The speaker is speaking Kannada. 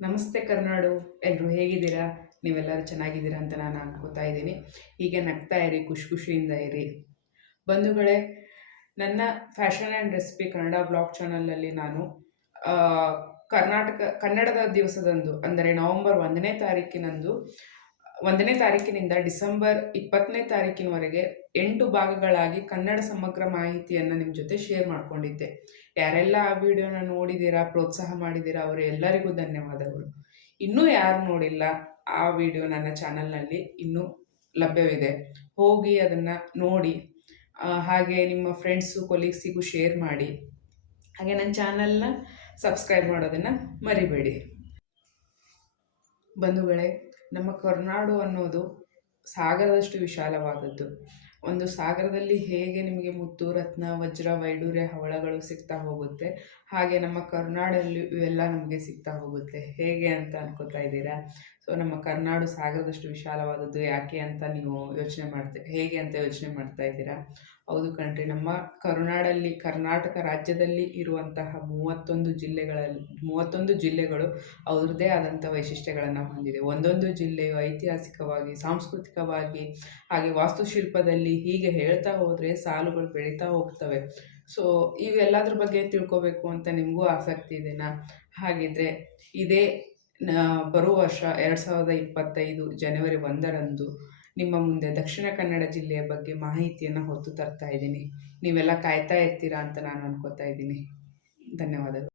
ನಮಸ್ತೆ ಕರ್ನಾಡು ಎಲ್ಲರೂ ಹೇಗಿದ್ದೀರಾ? ನೀವೆಲ್ಲರೂ ಚೆನ್ನಾಗಿದ್ದೀರಾ ಅಂತ ನಾನು ಅನ್ಕೋತಾ ಇದ್ದೀನಿ. ಹೀಗೆ ನಗ್ತಾ ಇರಿ ಖುಷಿ ಖುಷಿಯಿಂದ ಇರಿ. ಬಂಧುಗಳೇ, ನನ್ನ fashion and recipe Kannada blog ಚಾನಲಲ್ಲಿ ನಾನು ಕರ್ನಾಟಕ, ಕನ್ನಡದ ದಿವಸದಂದು, ಅಂದರೆ ನವೆಂಬರ್ ಒಂದನೇ ತಾರೀಕಿನಂದು ಒಂದನೇ ತಾರೀಕಿನಿಂದ ಡಿಸೆಂಬರ್ ಇಪ್ಪತ್ತನೇ ತಾರೀಕಿನವರೆಗೆ ಎಂಟು ಭಾಗಗಳಾಗಿ ಕನ್ನಡ ಸಮಗ್ರ ಮಾಹಿತಿಯನ್ನು ನಿಮ್ಮ ಜೊತೆ ಶೇರ್ ಮಾಡ್ಕೊಂಡಿದ್ದೆ. ಯಾರೆಲ್ಲ ಆ ವಿಡಿಯೋನ ನೋಡಿದ್ದೀರಾ ಪ್ರೋತ್ಸಾಹ ಮಾಡಿದ್ದೀರಾ ಅವರು ಎಲ್ಲರಿಗೂ ಧನ್ಯವಾದಗಳು. ಇನ್ನೂ ಯಾರು ನೋಡಿಲ್ಲ ಆ ವಿಡಿಯೋ ನನ್ನ ಚಾನಲ್ನಲ್ಲಿ ಇನ್ನೂ ಲಭ್ಯವಿದೆ. ಹೋಗಿ ಅದನ್ನು ನೋಡಿ ಹಾಗೆ ನಿಮ್ಮ ಫ್ರೆಂಡ್ಸು, ಕೊಲೀಗ್ಸಿಗೂ ಶೇರ್ ಮಾಡಿ. ಹಾಗೆ ನನ್ನ ಚಾನಲ್ನ ಸಬ್ಸ್ಕ್ರೈಬ್ ಮಾಡೋದನ್ನು ಮರಿಬೇಡಿ. ಬಂಧುಗಳೇ ನಮ್ಮ ಕರುನಾಡು ಅನ್ನೋದು ಸಾಗರದಷ್ಟು ವಿಶಾಲವಾದದ್ದು. ಒಂದು ಸಾಗರದಲ್ಲಿ ಹೇಗೆ ನಿಮಗೆ ಮುತ್ತು, ರತ್ನ, ವಜ್ರ, ವೈಡೂರ್ಯ ಹವಳಗಳು ಸಿಗ್ತಾ ಹೋಗುತ್ತೆ? ಹಾಗೆ ನಮ್ಮ ಕರುನಾಡಲ್ಲಿ ಇವೆಲ್ಲ ನಮಗೆ ಸಿಗ್ತಾ ಹೋಗುತ್ತೆ. ಹೇಗೆ ಅಂತ ಅನ್ಕೋತಾ ಇದ್ದೀರಾ? ಸೊ ನಮ್ಮ ಕರ್ನಾಡು ಸಾಗರದಷ್ಟು ವಿಶಾಲವಾದದ್ದು ಯಾಕೆ ಅಂತ ನೀವು ಯೋಚನೆ ಮಾಡ್ತಾ, ಹೇಗೆ ಅಂತ ಯೋಚನೆ ಮಾಡ್ತಾ ಇದ್ದೀರಾ? ಹೌದು ಕಣ್ರಿ, ನಮ್ಮ ಕರುನಾಡಲ್ಲಿ, ಕರ್ನಾಟಕ ರಾಜ್ಯದಲ್ಲಿ ಇರುವಂತಹ ಮೂವತ್ತೊಂದು ಜಿಲ್ಲೆಗಳಲ್ಲಿ ಮೂವತ್ತೊಂದು ಜಿಲ್ಲೆಗಳು ಅವ್ರದ್ದೇ ಆದಂಥ ವೈಶಿಷ್ಟ್ಯಗಳನ್ನು ಹೊಂದಿದೆ. ಒಂದೊಂದು ಜಿಲ್ಲೆಯು ಐತಿಹಾಸಿಕವಾಗಿ, ಸಾಂಸ್ಕೃತಿಕವಾಗಿ, ಹಾಗೆ ವಾಸ್ತುಶಿಲ್ಪದಲ್ಲಿ ಹೀಗೆ ಹೇಳ್ತಾ ಹೋದರೆ ಸಾಲುಗಳು ಬೆಳೀತಾ ಹೋಗ್ತವೆ. ಸೊ ಇವೆಲ್ಲದ್ರ ಬಗ್ಗೆ ತಿಳ್ಕೊಬೇಕು ಅಂತ ನಿಮಗೂ ಆಸಕ್ತಿ ಇದೆನಾ? ಹಾಗಿದ್ರೆ ಇದೇ ಬರುವ ವರ್ಷ ಎರಡು ಸಾವಿರದ ಇಪ್ಪತ್ತೈದು ಜನವರಿ ಒಂದರಂದು ನಿಮ್ಮ ಮುಂದೆ ದಕ್ಷಿಣ ಕನ್ನಡ ಜಿಲ್ಲೆಯ ಬಗ್ಗೆ ಮಾಹಿತಿಯನ್ನು ಹೊತ್ತು ತರ್ತಾ ಇದ್ದೀನಿ. ನೀವೆಲ್ಲ ಕಾಯ್ತಾ ಇರ್ತೀರಾ ಅಂತ ನಾನು ಅನ್ಕೋತಾ ಇದ್ದೀನಿ. ಧನ್ಯವಾದಗಳು.